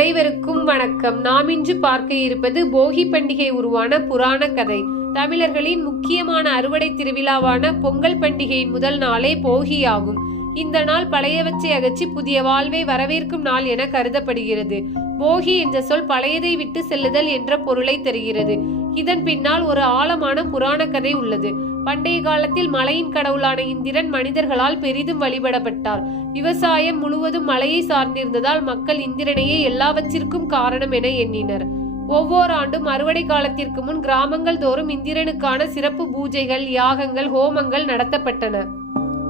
அனைவருக்கும் வணக்கம். நாம் இன்று பார்க்க இருப்பது போகி பண்டிகை உருவான புராண கதை. தமிழர்களின் முக்கியமான அறுவடை திருவிழாவான பொங்கல் பண்டிகையின் முதல் நாளே போகி ஆகும். இந்த நாள் பழையவற்றை அகற்றி புதிய வாழ்வை வரவேற்கும் நாள் என கருதப்படுகிறது. போகி என்ற சொல் பழையதை விட்டு செல்லுதல் என்ற பொருளை தருகிறது. இதன் பின்னால் ஒரு ஆழமான புராண கதை உள்ளது. பண்டைய காலத்தில் மலையின் கடவுளான இந்திரன் மனிதர்களால் பெரிதும் வழிபடப்பட்டார். விவசாயம் முழுவதும் மலையை சார்ந்திருந்ததால் மக்கள் இந்திரனையே எல்லாவற்றிற்கும் காரணம் என எண்ணினர். ஒவ்வொரு ஆண்டும் அறுவடை காலத்திற்கு முன் கிராமங்கள் தோறும் இந்திரனுக்கான சிறப்பு பூஜைகள் யாகங்கள் ஹோமங்கள் நடத்தப்பட்டன.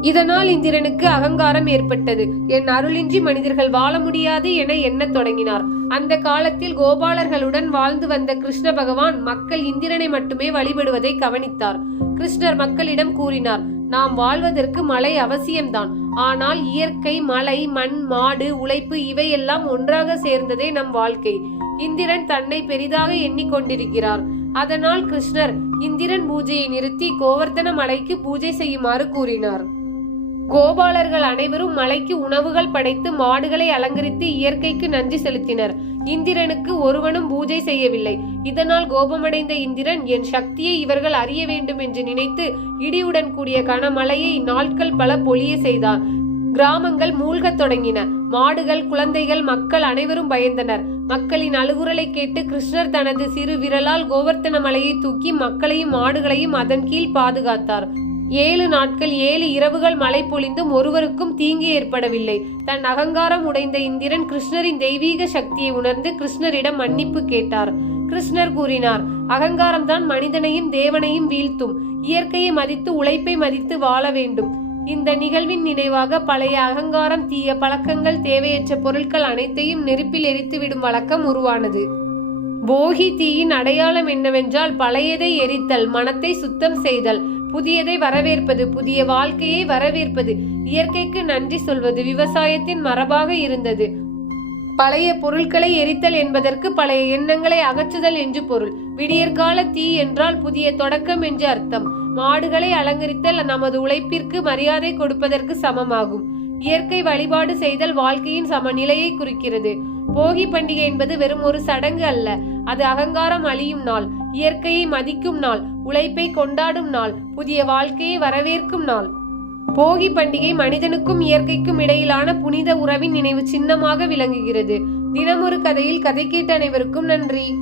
இதனால் இந்திரனுக்கு அகங்காரம் ஏற்பட்டது. என் அருளின்றி மனிதர்கள் வாழ முடியாது என எண்ணத் தொடங்கினார். அந்த காலத்தில் கோபாலர்களுடன் வாழ்ந்து வந்த கிருஷ்ண பகவான் மக்கள் இந்திரனை மட்டுமே வழிபடுவதை கவனித்தார். கிருஷ்ணர் மக்களிடம் கூறினார் நாம் வாழ்வதற்கு மழை அவசியம்தான். ஆனால் இயற்கை மலை மண் மாடு உழைப்பு இவையெல்லாம் ஒன்றாக சேர்ந்ததே நம் வாழ்க்கை. இந்திரன் தன்னை பெரிதாக எண்ணிக்கொண்டிருக்கிறார் அதனால் கிருஷ்ணர் இந்திரன் பூஜையை நிறுத்தி கோவர்த்தன மலைக்கு பூஜை செய்யுமாறு கூறினார். கோபாலர்கள் அனைவரும் மலைக்கு உணவுகள் படைத்து மாடுகளை அலங்கரித்து இயற்கைக்கு நன்றி செலுத்தினர். இந்திரனுக்கு ஒருவனும் பூஜை செய்யவில்லை. இதனால் கோபமடைந்த இந்திரன் என் சக்தியை இவர்கள் அறிய வேண்டும் என்று நினைத்து இடியுடன் கூடிய கனமழையை நாட்கள் பல பொழிய செய்தார் கிராமங்கள் மூழ்கத் தொடங்கின. மாடுகள் குழந்தைகள் மக்கள் அனைவரும் பயந்தனர். மக்களின் அழுகுரலை கேட்டு கிருஷ்ணர் தனது சிறு விரலால் கோவர்த்தன மலையை தூக்கி மக்களையும் மாடுகளையும் அதன் கீழ் பாதுகாத்தார். ஏழு நாட்கள் ஏழு இரவுகள் மழை பொழிந்தும் ஒருவருக்கும் தீங்கு ஏற்படவில்லை. தன் அகங்காரம் உடைந்த இந்திரன் கிருஷ்ணரின் தெய்வீக சக்தியை உணர்ந்து கிருஷ்ணரிடம் மன்னிப்பு கேட்டார். கிருஷ்ணர் கூறினார் அகங்காரம்தான் மனிதனையும் தேவனையும் வீழ்த்தும். இயற்கையை மதித்து உழைப்பை மதித்து வாழ வேண்டும். இந்த நிகழ்வின் நினைவாக பழைய அகங்காரம் தீய பழக்கங்கள் தேவையற்ற பொருட்கள் அனைத்தையும் நெருப்பில் எரித்துவிடும் வழக்கம் உருவானது. போகி தீயின் அடையாளம் என்னவென்றால் பழையதை எரித்தல் மனத்தை சுத்தம் செய்தல். புதியதை வரவேற்பது புதிய வாழ்க்கையை வரவேற்பது இயற்கைக்கு நன்றி சொல்வது விவசாயத்தின் மரபாக இருந்தது. பழைய பொருட்களை எரித்தல் என்பதற்கு பழைய எண்ணங்களை அகற்றுதல் என்று பொருள். விடியற்கால தீ என்றால் புதிய தொடக்கம் என்று அர்த்தம். மாடுகளை அலங்கரித்தல் நமது உழைப்பிற்கு மரியாதை கொடுப்பதற்கு சமமாகும். இயற்கை வழிபாடு செய்தல் வாழ்க்கையின் சமநிலையை குறிக்கிறது. போகி பண்டிகை என்பது வெறும் ஒரு சடங்கு அல்ல. அது அகங்காரம் அழியும் நாள். இயற்கையை மதிக்கும் நாள் உழைப்பை கொண்டாடும் நாள் புதிய வாழ்க்கையை வரவேற்கும் நாள். போகி பண்டிகை மனிதனுக்கும் இயற்கைக்கும் இடையிலான புனித உறவின் நினைவு சின்னமாக விளங்குகிறது. தினமொரு கதையில் கதை கேட்ட அனைவருக்கும் நன்றி.